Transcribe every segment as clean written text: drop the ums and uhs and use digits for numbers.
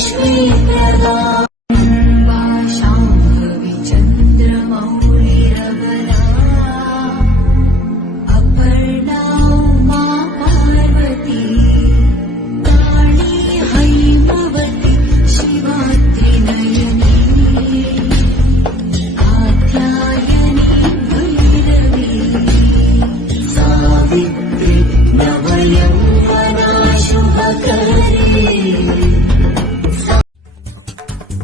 लक्ष्मीप्रदा शाम्भवी चन्द्रमौलिरबला अपर्णा उमा पार्वती काली हैमवती शिवा त्रिनयनी कात्यायनी भैरवी सावित्री नवयौवना शुभकरी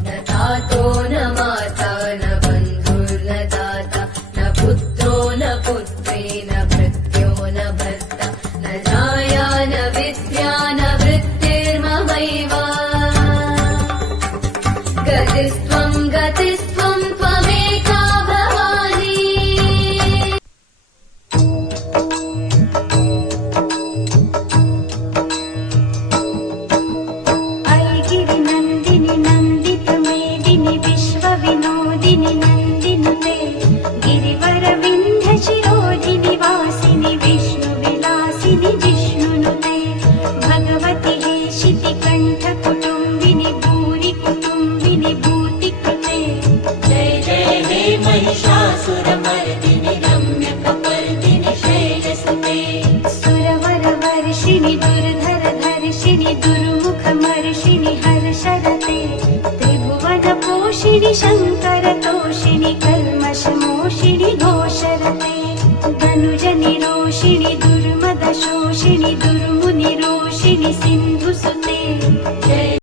न तातो न माता न बन्धुर्न दाता न पुत्रो न पुत्री न भृत्यो न भर्ता न जाया न विद्या न वृत्तिर्ममैव गतिस्त्वं त्वमेका भवानी ऐगिरि नन्दिनि नन्दितमेदिनि विश्वविनोदिनि नन्दिनुते गिरिवरविन्ध्यशिरोधिनि वासिनि विष्णुविलासिनि जिष्णुनुते भगवति हेशितिकण्ठकुटुम्बिनि भूरि कुटुम्बिनि भूतिकृते जय जय हे महिषासुरमर्दिनि रम्यकपर्दिनि शैलसुते सुरवरवर्षिणि दुर्धरधर्षिणि दुर्मुखमर्षिणि हर्षरते त्रिभुवनपोषिणि शङ्करतोषिणि कल्मषमोषिणि घोषरते धनुजनिरोषिणि दुर्मदशोषिणि दुर्मुनिरोषिणि सिन्धुसुते